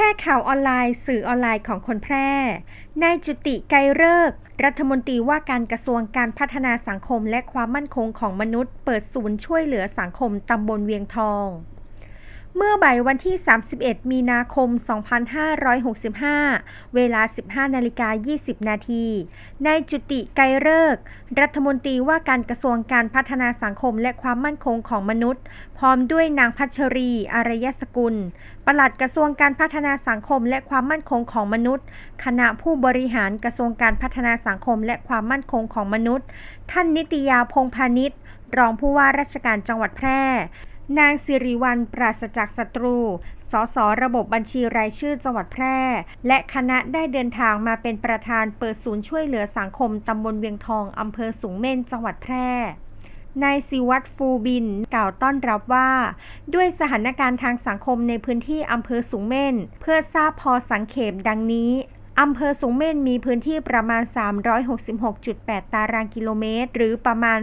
พร่ข่าวออนไลน์ สื่อออนไลน์ของคนแพร่ นายจุติไกรเลิก รัฐมนตรีว่าการกระทรวงการพัฒนาสังคมและความมั่นคงของมนุษย์ เปิดศูนย์ช่วยเหลือสังคมตำบลเวียงทอง เมื่อบ่ายวันที่ 31 มีนาคม 2565 เวลา 15นาฬิกา20 นาที นายจุติไกรเลิก รัฐมนตรีว่าการกระทรวงการพัฒนาสังคมและความมั่นคงของมนุษย์ พร้อมด้วยนางพัชรี อารยสกุล ปลัดกระทรวงการพัฒนาสังคมและความมั่นคงของมนุษย์ คณะผู้บริหารกระทรวงการพัฒนาสังคมและความมั่นคงของมนุษย์ ท่านนิตยาพงพาณิชย์ รองผู้ว่าราชการจังหวัดแพร่ นางสิริวัลปราศจากศัตรู สสระบบบัญชีรายชื่อจังหวัดแพร่ และคณะได้เดินทางมาเป็นประธานเปิดศูนย์ช่วยเหลือสังคมตำบลเวียงทองอำเภอสูงเม่นจังหวัดแพร่นายศิวัตรฟูบินกล่าวต้อนรับว่า ด้วยสถานการณ์ทางสังคมในพื้นที่อำเภอสูงเม่น เพื่อทราบพอสังเขปดังนี้ อำเภอสูงเม่นมีพื้นที่ประมาณ 366.8 ตารางกิโลเมตร หรือประมาณ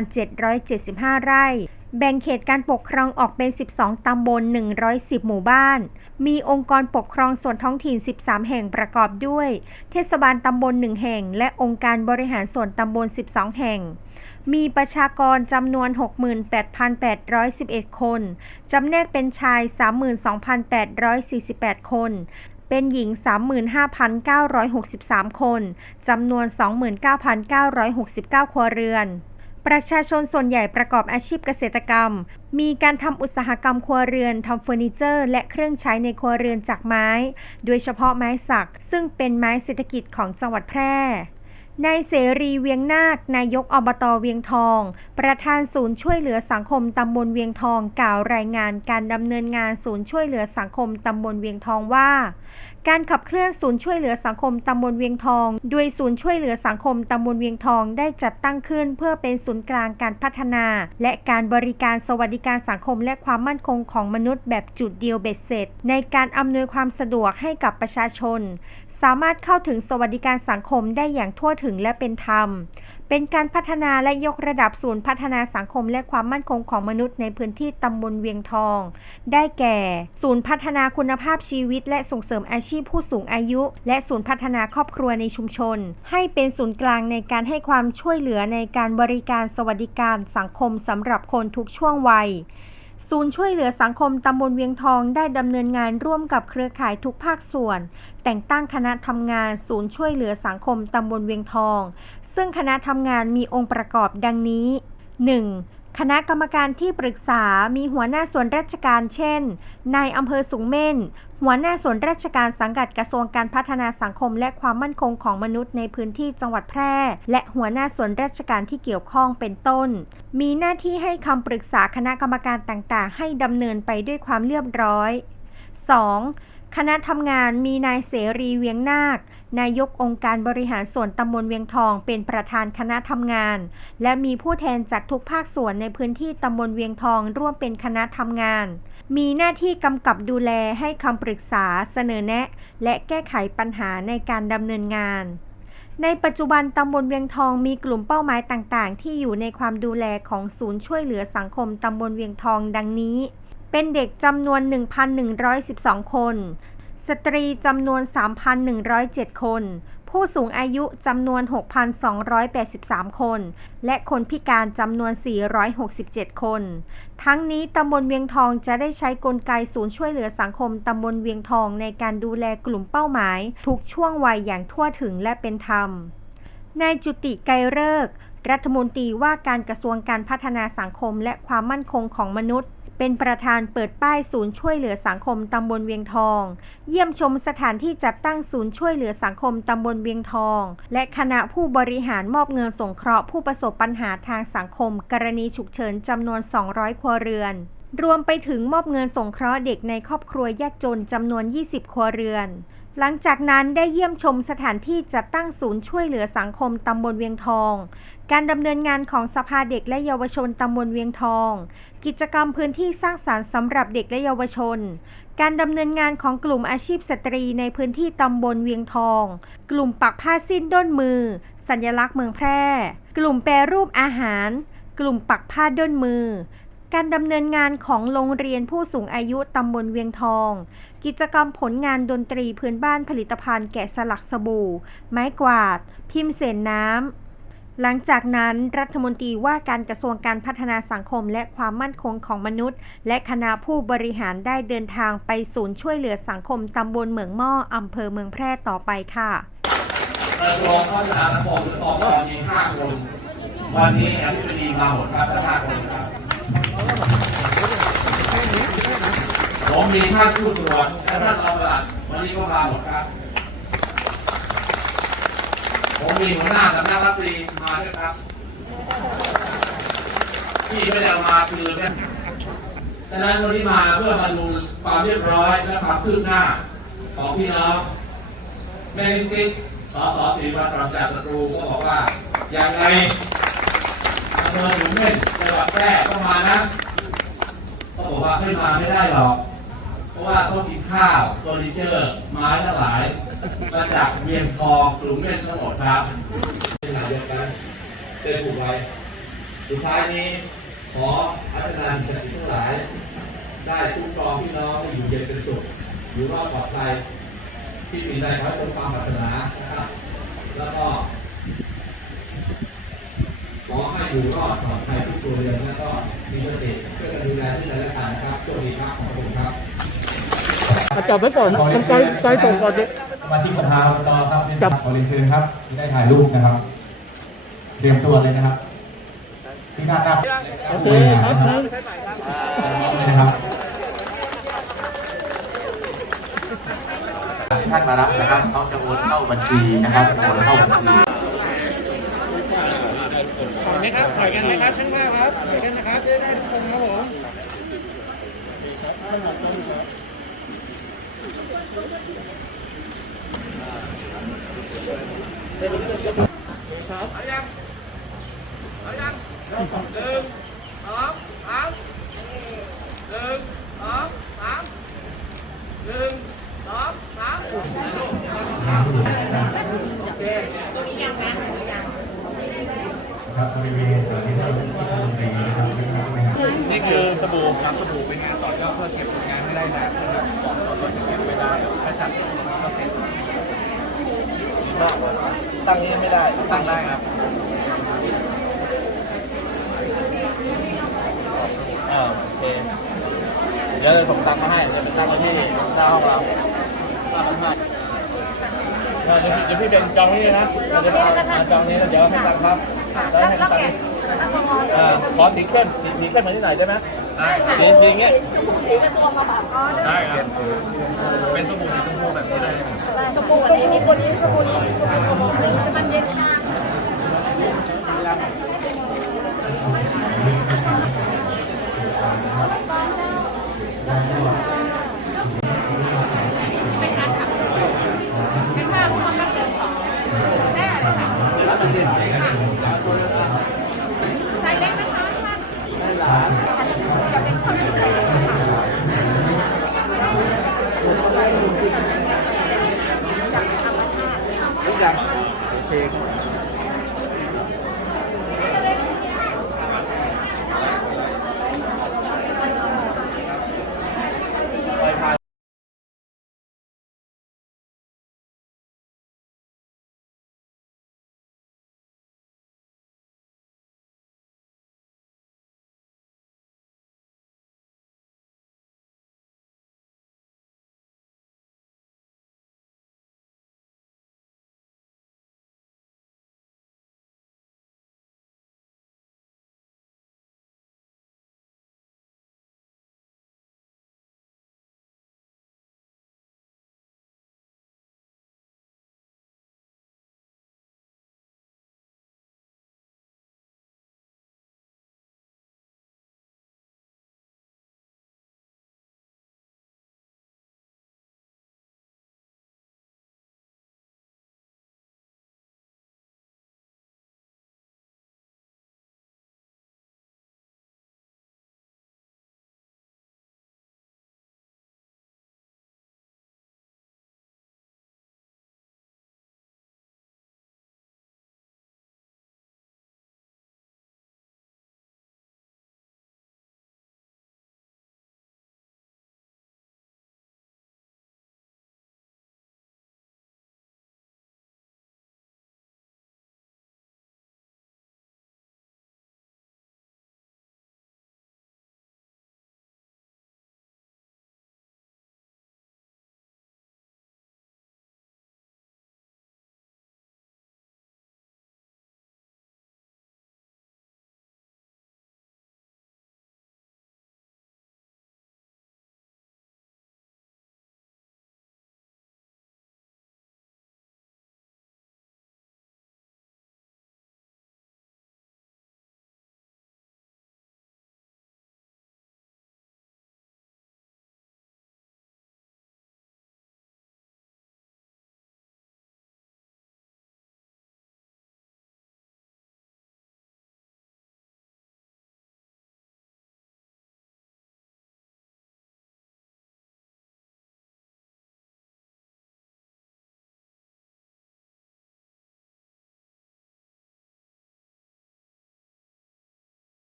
228,775 ไร่ แบ่งเขตการปกครองออกเป็น 12 ตำบล 110 หมู่บ้าน มีองค์กรปกครองส่วนท้องถิ่น 13 แห่งประกอบด้วย เทศบาลตำบล 1 แห่ง และองค์การบริหารส่วนตำบล 12 แห่งมีประชากรจำนวน 68,811 คน จำแนกเป็นชาย 32,848 คน เป็นหญิง 35,963 คน จำนวน 29,969 ครัวเรือน ประชาชนส่วนใหญ่ประกอบอาชีพเกษตรกรรม มีการทำอุตสาหกรรมครัวเรือนทำเฟอร์นิเจอร์ และเครื่องใช้ในครัวเรือนจากไม้ โดยเฉพาะไม้สัก ซึ่งเป็นไม้เศรษฐกิจของจังหวัดแพร่ นายเสรีเวียงนาคนายกอบตเวียงทอง ประธานศูนย์ช่วยเหลือสังคมตำบลเวียงทองกล่าวรายงานการดำเนินงานศูนย์ช่วยเหลือสังคมตำบลเวียงทองว่า การขับเคลื่อนศูนย์ช่วยเหลือสังคมตำบลเวียงทองโดยศูนย์ช่วยเหลือสังคมตำบลเวียงทองได้จัดตั้งขึ้น เพื่อเป็นศูนย์กลางการพัฒนา และการบริการสวัสดิการสังคม และความมั่นคงของมนุษย์แบบจุดเดียวเบ็ดเสร็จ ในการอำนวยความสะดวกให้กับประชาชน สามารถเข้าถึงสวัสดิการสังคมได้อย่างทั่วถึงและเป็นธรรม เป็นการพัฒนาและยกระดับศูนย์พัฒนาสังคมและความมั่นคงของมนุษย์ในพื้นที่ตำบลเวียงทอง ได้แก่ ศูนย์พัฒนาคุณภาพชีวิต และส่งเสริมอาชีพผู้สูงอายุ และศูนย์พัฒนาครอบครัวในชุมชน ให้เป็นศูนย์กลางในการให้ความช่วยเหลือในการบริการสวัสดิการสังคมสำหรับคนทุกช่วงวัย ศูนย์ช่วยเหลือสังคมตำบลเวียงทองได้ดำเนินงานร่วมกับเครือข่ายทุกภาคส่วน แต่งตั้งคณะทำงานศูนย์ช่วยเหลือสังคมตำบลเวียงทอง ซึ่งคณะทำงานมีองค์ประกอบดังนี้ 1. คณะกรรมการที่ปรึกษามีหัวหน้าส่วนราชการเช่น นายอำเภอสูงเม่น หัวหน้าส่วนราชการสังกัดกระทรวงการพัฒนาสังคมและความมั่นคงของมนุษย์ในพื้นที่จังหวัดแพร่ และหัวหน้าส่วนราชการที่เกี่ยวข้องเป็นต้น มีหน้าที่ให้คำปรึกษาคณะกรรมการต่างๆ ให้ดำเนินไปด้วยความเรียบร้อย 2. คณะทำงานมีนายเสรีเวียงนาค นายกองค์การบริหารส่วนตำบลเวียงทองเป็นประธานคณะทำงาน และมีผู้แทนจากทุกภาคส่วนในพื้นที่ตำบลเวียงทองร่วมเป็นคณะทำงาน มีหน้าที่กำกับดูแลให้คำปรึกษาเสนอแนะ และแก้ไขปัญหาในการดำเนินงานในปัจจุบันตำบลเวียงทองมีกลุ่มเป้าหมายต่างๆ ที่อยู่ในความดูแลของศูนย์ช่วยเหลือสังคมตำบลเวียงทองดังนี้ เป็นเด็กจำนวน 1,112 คน สตรีจำนวน 3,107 คน ผู้สูงอายุจำนวน 6,283 คน และคนพิการจำนวน 467 คน ทั้งนี้ตำบลเวียงทองจะได้ใช้กลไกศูนย์ช่วยเหลือสังคมตำบลเวียงทองในการดูแลกลุ่มเป้าหมาย ทุกช่วงวัยอย่างทั่วถึงและเป็นธรรม นายจุติไกรเลิกรัฐมนตรีว่าการกระทรวงการพัฒนาสังคมและความมั่นคงของมนุษย์ เป็นประธานเปิดป้ายศูนย์ช่วยเหลือสังคมตำบลเวียงทอง เยี่ยมชมสถานที่จัดตั้งศูนย์ช่วยเหลือสังคมตำบลเวียงทอง และคณะผู้บริหารมอบเงินสงเคราะห์ผู้ประสบปัญหาทางสังคม กรณีฉุกเฉินจำนวน 200 ครัวเรือน รวมไปถึงมอบเงินสงเคราะห์เด็กในครอบครัวยากจนจำนวน 20 ครัวเรือน หลังจากนั้นได้เยี่ยมชมสถานที่จัดตั้งศูนย์ช่วยเหลือสังคมตำบลเวียงทอง การดำเนินงานของสภาเด็กและเยาวชนตำบลเวียงทอง กิจกรรมพื้นที่สร้างสารรค์สำหรับเด็กและเยาวชน การดำเนินงานของกลุ่มอาชีพสตรีในพื้นที่ตำบลเวียงทอง กลุ่มปักผ้าสิ้นด้นมือ สัญลักษณ์เมืองแพร่ กลุ่มแปรรูปอาหาร กลุ่มปักผ้าด้นมือ การดำเนินงานของโรงเรียนผู้สูงอายุตำบลเวียงทอง กิจกรรมผลงานดนตรีพื้นบ้านผลิตภัณฑ์แกะสลักสบู่ ไม้กวาด พิมพ์เสนน้ำหลังจากนั้นรัฐมนตรีว่าการกระทรวงการพัฒนาสังคมและความมั่นคงของมนุษย์ และคณะผู้บริหารได้เดินทางไปศูนย์ช่วยเหลือสังคมตำบลเหมืองหม้ออำเภอเมืองแพร่ต่อไปค่ะกระทรวงพัฒนาสังคมออกมามีห้าคนวันนี้อธิบดีมาหมดครับห้าคนครับ ผ มีท่านผู้ตรวจและท่านรองปลัดวันนี้ก็มาหมดครับผมมีหัวหน้าสำนักรัฐมนตรีมาด้วยครับ ที่ไม่ได้เอามาคือเนี่ยฉะนั้นวันนี้มาเพื่อมาดูความเรียบร้อยและความคืบหน้าของพี่น้องแม่ติ๊กสสสีวัดปราศจากศัตรูก็บอกว่า อย่างไรอำเภอหนุนเม่นจังหวัดแพร่ก็มานะ ก็บอกว่าไม่มาไม่ได้หรอกะว่าต้องกินข้าวเฟอร์นิเจอร์ ไม้ทั้งหลายมาจากเวียงทองกลุ่มเม่นทั้งหมดครับเป็นหลายเดือนกันเจอผูกไว้ สุดท้ายนี้ขอพัฒนาสิ่งศักดิ์สิทธิ์ทั้งหลาย ได้คุ้มครองพี่น้องให้อยู่เย็นเป็นสุขอยู่รอดปลอดภัยที่สิ่งใดขอให้สมความปรารถนานะครับ แล้วก็ขอให้อยู่รอดปลอดภัยทุกตัวเรือนแล้วก็มีสติช่วยกันดูแลที่กันและกันนะครับโชคดีครับขอบคุณครับ จับไว้ก่อนมันไกลไกลส่งก่อนดิสมาชิกสภาอบตครับเป็นจับขอเรียนเชิญครับที่ได้ถ่ายรูปนะครับ เตรียมตัวเลยนะครับที่หน้าครับโอเคบริหารครับนะครับเลยนะครับที่ท่านมารับนะครับเขาจะโอนเข้าบัญชีนะครับโอนเข้าบัญชีถอยไหมครับถอยกันไหมครับช่างภาพครับถอยกันนะครับจะได้ทุกคนครับผม เอายังเอายังหนึ่งสองสามหนึ่งสองสามหนึ่งสองสามครับบริเวณที่ท่านที่ท่านตรีนะครับที่ท่านนะครับนี่คือสบู่น้ำสบู่เป็นงานต่อยอดเพื่อเก็บ ได้นานเพื่อก่อนเราจะเก็บไม่ได้ถ้าจัดก็เสร็จตั้งนี้ไม่ได้ตั้งได้ครับอ่าโอเคเดี๋ยวผมตั้งมาให้เดี๋ยวไปตั้งไว้ที่หน้าห้องเราหน้าห้องห้าเออเดี๋ยวเดี๋ยวพี่เป็นจองนี่นะเดี๋ยวจะมาจองนี้แล้วเดี๋ยวให้ตังค์ครับแล้วให้ตังค์อ่าขอสีเข้มสีสีเข้มมาที่ไหนได้ไหม สีสีอย่างเงี้ยได้ครับ เป็นสบู่สีชมพูแบบนี้ได้ไหมชมพูชมพูคนนี้ชมพูนี้ชมพูมันเย็นชา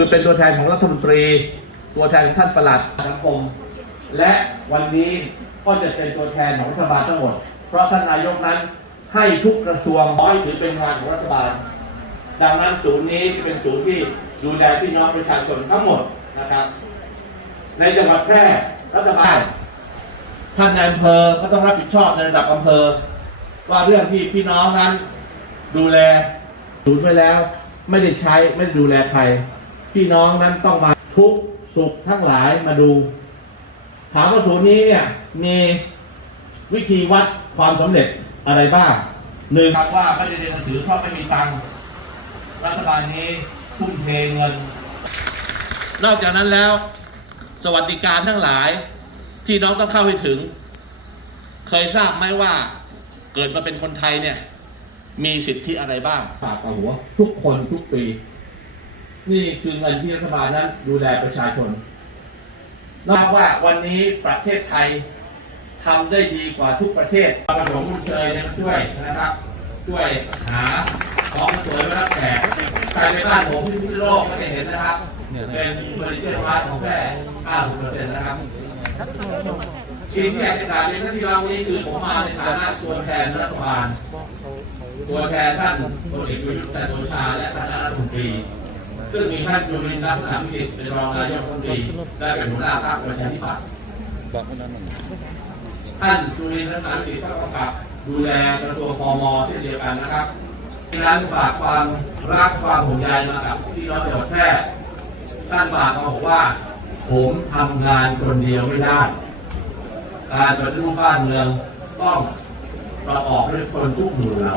คือเป็นตัวแทนของรัฐมนตรี ตัวแทนของท่านประหลัดสังคม และวันนี้ก็จะเป็นตัวแทนของรัฐบาลทั้งหมด เพราะท่านนายกนั้นให้ทุกกระทรวงร้อยถือเป็นงานของรัฐบาล ดังนั้นศูนย์นี้เป็นศูนย์ที่ดูแลพี่น้องประชาชนทั้งหมดนะครับ ในจังหวัดแพร่รัฐบาลท่านนายอำเภอก็ต้องรับผิดชอบในระดับอำเภอ ว่าเรื่องที่พี่น้องนั้น ดูแลศูนย์ไว้แล้ว ไม่ได้ใช้ไม่ได้ดูแลใคร พี่น้องนั้นต้องมาทุกสุขทั้งหลายมาดู ถามว่าศูนย์นี้เนี่ยมีวิธีวัดความสำเร็จอะไรบ้างหนึ่งครับว่าไม่ได้เรียนหนังสือเพราะไม่มีตังค์รัฐบาลนี้ทุ่มเทเงิน นอกจากนั้นแล้ว สวัสดิการทั้งหลายที่น้องต้องเข้าไปถึง เคยทราบไหมว่าเกิดมาเป็นคนไทยเนี่ย มีสิทธิอะไรบ้างฝากกับหัว ทุกคนทุกปี นี่คือเงินที่รัฐบาลนั้นดูแลประชาชนนอกว่าวันนี้ประเทศไทยทำได้ดีกว่าทุกประเทศประสงค์บุญเชยเนี่ยมาช่วยนะครับ ช่วยหาของสวยมารับแขกใครไปบ้านผมที่พิษโลกก็จะเห็นนะครับ เป็นเฟอร์นิเจอร์ร้านของแค่50%นะครับสิ่งที่อยากจะกล่าวเรียนท่านที่เราวันนี้คือผมมาในฐานะตัวแทนรัฐบาล ตัวแทนท่านพลเอกประยุทธ์จันทร์โอชาและคณะรัฐมนตรี ซึ่งมีท่านจุลินลักษณะวิจิตเป็นรองนายกรัฐมนตรีและเป็นหัวหน้าพรรคประชาธิปัตย์ท่านจุลินทร์ลักษณะวิจิตรก็กำกับดูแลกระทรวงพมเช่นเดียวกันนะครับดังนั้นฝากความรักความห่วงใยมากับพี่น้องจังหวัดแพร่ท่านฝากมาบอกว่า ผมทำงานคนเดียวไม่ได้ การปฏิรูปบ้านเมืองต้องประกอบด้วยคนทุกหมู่เหล่า